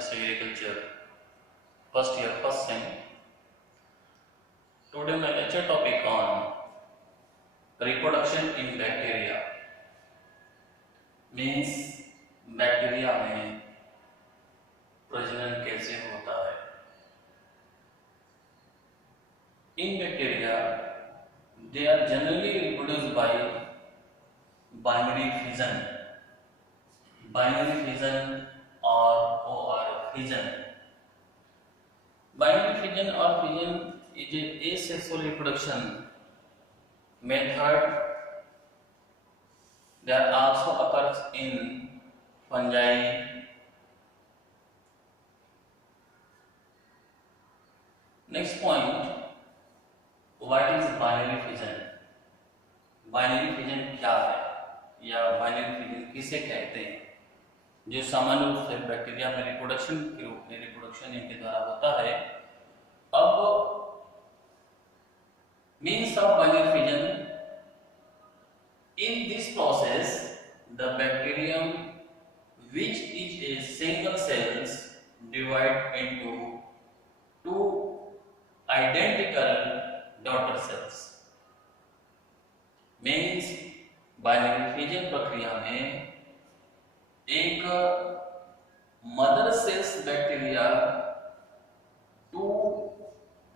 BSc Agriculture, first year, first sem. Today my lecture topic on reproduction in bacteria means bacteria में प्रजनन कैसे होता है. In bacteria, they are generally reproduced by binary fission or fission. Binary fission or fission is a asexual reproduction method that also occurs in fungi, next point, what is binary fission? Binary fission क्या है या binary fission किसे कहते हैं, जो सामान्य रूप से बैक्टीरिया में रिप्रोडक्शन के रूप में रिप्रोडक्शन इनके द्वारा होता है. अब means of binary fission, in this process the bacterium which is a single cells divide into two identical daughter cells. Means binary fission प्रक्रिया में एक mother cells bacteria two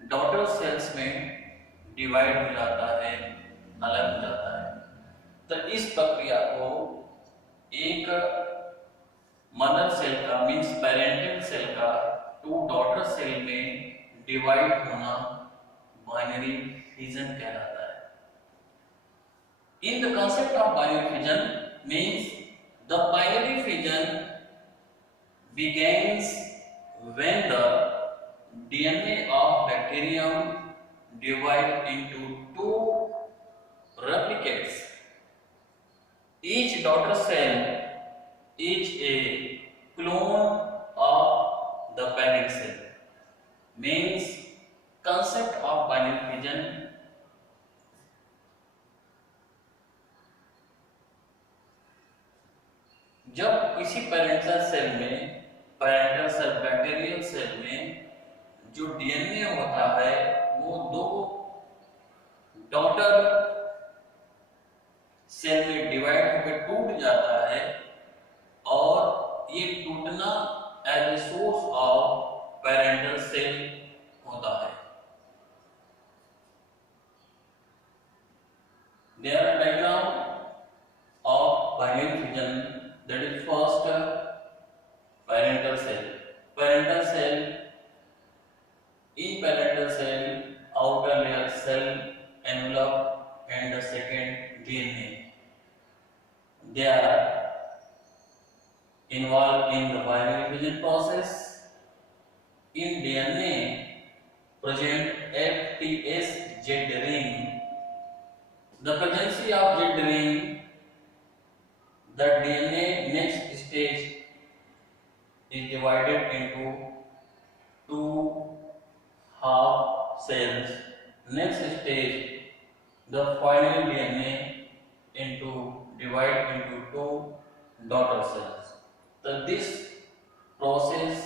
daughter cells में डिवाइड हो जाता है, अलग हो जाता है. तो इस प्रक्रिया को एक मदर सेल का मीन्स पेरेंटल सेल का टू डॉटर सेल में डिवाइड होना बाइनरी फिजन कहलाता है. In the concept of binary fission means the binary fission begins when the DNA of bacterium divide into two replicates. Each daughter cell is a clone of the parent cell. Means concept of binary fission, जब किसी parental cell bacterial cell में जो DNA होता है वो दो daughter cell में divide होकर टूट जाता है और ये टूटना as a source of parental cell होता है. There are diagram of binary fission. That is first parental cell. Parental cell, in parental cell, outer layer cell envelope and the second DNA. They are involved in the binary fission process. In DNA present FTS Z ring. The presence of Z ring, the DNA next stage is divided into two half cells. Next stage, the final DNA divide into two daughter cells. So this process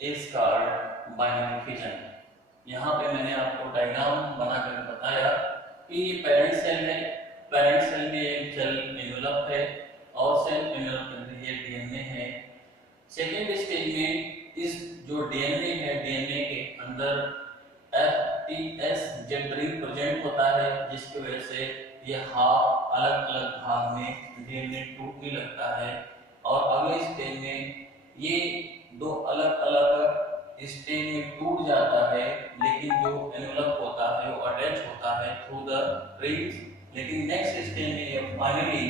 is called binary fission. यहाँ पे मैंने आपको diagram बनाकर बताया कि ये parent cell है, parent cell में एक सेल एनवेलप है और सेल एनवेलप के अंदर ये डीएनए है. सेकेंड स्टेज में इस जो डीएनए है, डीएनए के अंदर एफटीएस जेड रिंग प्रेजेंट होता है, जिसकी वजह से ये हाफ अलग अलग भाग में डीएनए टूटने लगता है और अगले स्टेज में ये दो अलग अलग स्टेज में टूट जाता है, लेकिन जो एनवेलप होता है वो अटैच होता है थ्रू द रिंग्स. लेकिन नेक्स्ट स्टेज में ये फाइनली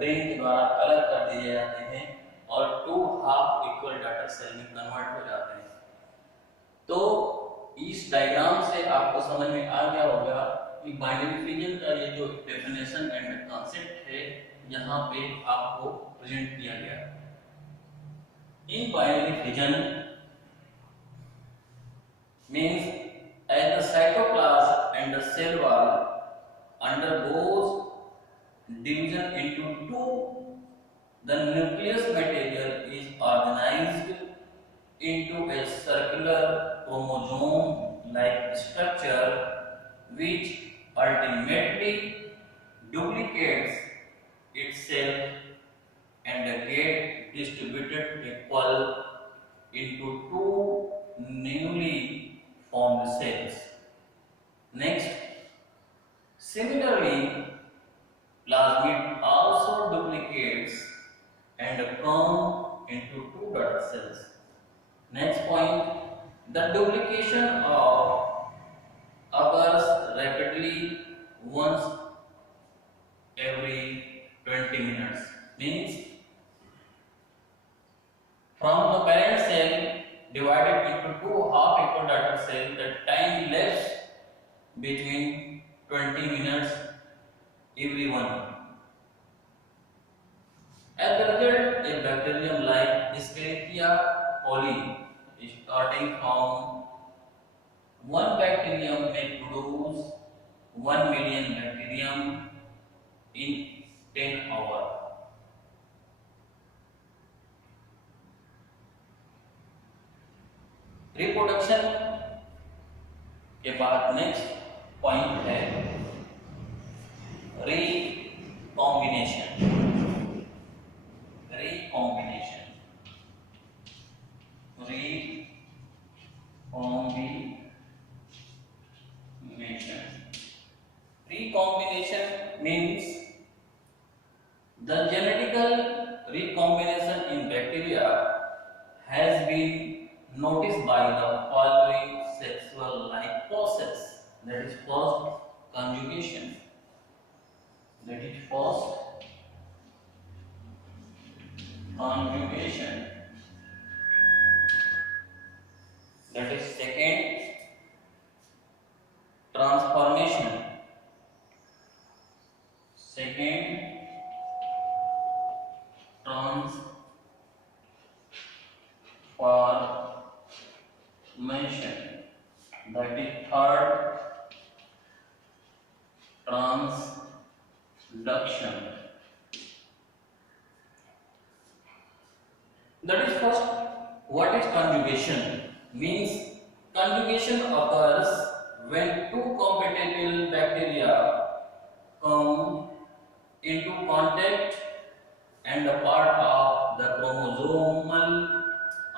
रिंग के द्वारा अलग कर दिए जाते हैं और two half equal daughter cell में कन्वर्ट हो जाते हैं. तो इस डायग्राम से आपको समझ में आ गया होगा कि बाइनरी फिजन का ये जो डेफिनेशन एंड कॉन्सेप्ट है यहाँ पे आपको प्रेजेंट किया गया. In binary fission means as the cytoplasm and the cell wall undergoes division into two, the nucleus material is organized into a circular chromosome-like structure which ultimately duplicates itself and get distributed equal into two newly formed cells. Next, similarly, plasmid also duplicates and come into two daughter cells. Next point, the duplication occurs rapidly once every 20 minutes. Means from the parent cell divided into two half equal daughter cells, the time elapsed between 20 minutes every one. As a result, a bacterium like Escherichia coli, starting from one bacterium, may produce 1 million bacterium in 10 hours. Reproduction के बाद next point है recombination. Recombination recombination means the genetical recombination in bacteria has been noticed by the following sexual-like process. That is first conjugation. That is first conjugation. That is second transformation. Second transformation. That is third transduction. That is first, what is conjugation? Means conjugation occurs when two compatible bacteria come into contact and a part of the chromosomal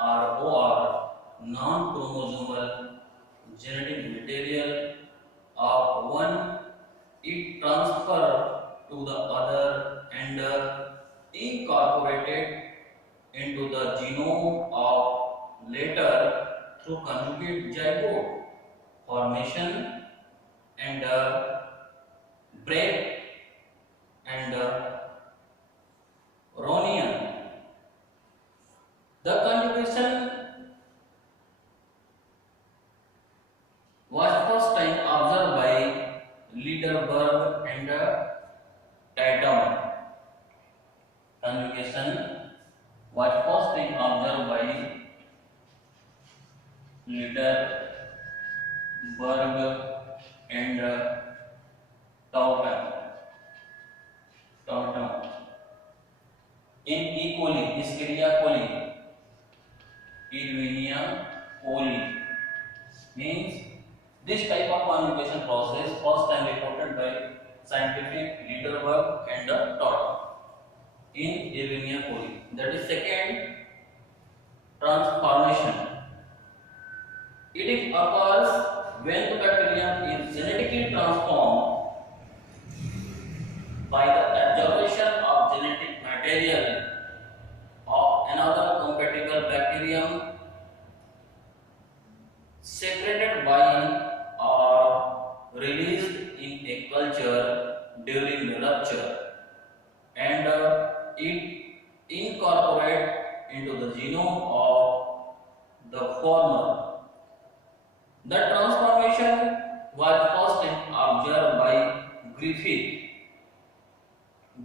or non-chromosomal genetic material of one it transfer to the other and incorporated into the genome of later through conjugate zygote formation and break and Ronian. The conjugation was first time observed by Liederberg and Tatum. Conjugation was first time observed by Liederberg and Tatum. In E. coli, Escherichia coli, Erwinia coli, means this type of conjugation process first time reported by scientific Liederberg and Todd in Erwinia coli. That is second transformation. It occurs when the bacterium is genetically transformed by the absorption of genetic material of another compatible bacterium secreted by or released in a culture during the rupture and it incorporate into the genome of the former. The transformation was first observed by Griffith.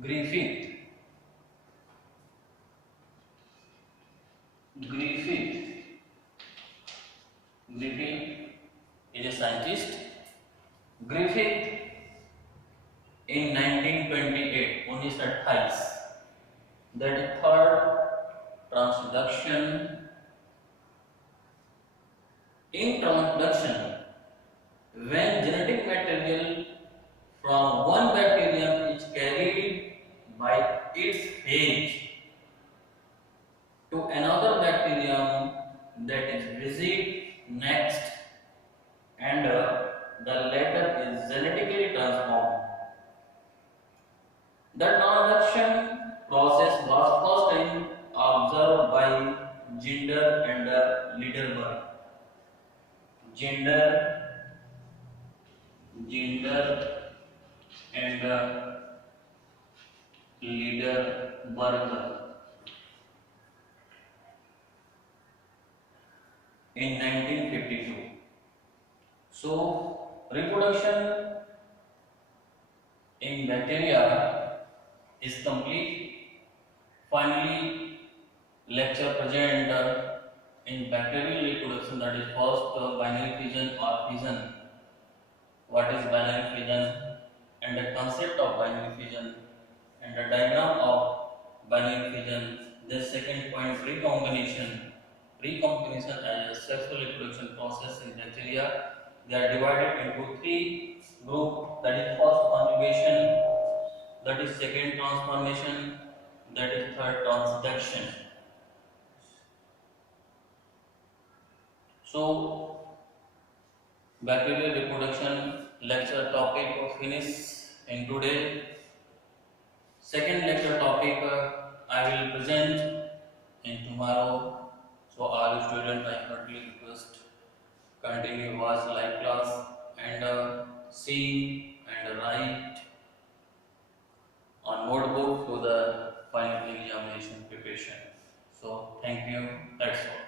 Griffith is a scientist. Griffith in 1928, 1928, that is third transduction In transduction, when genetic material from one bacterium is carried by its phage to another bacterium that is visit next, and the latter is genetically transformed. The transduction process was first time observed by Ginder and Liederberg. Ginder and Liederberg in 1952. So, reproduction in bacteria is complete. Finally, lecture present in bacterial reproduction, that is first binary fission or fission. What is binary fission and the concept of binary fission and the diagram of binary fission. The second point, recombination. Recombination as a sexual reproduction process in bacteria. They are divided into three groups, that is first conjugation, that is second transformation, that is third transduction. So, bacterial reproduction lecture topic finish in today. Second lecture topic I will present in tomorrow. So all students, I heartily request continue watch live class and see and write on notebook for the final examination preparation. So thank you. That's all.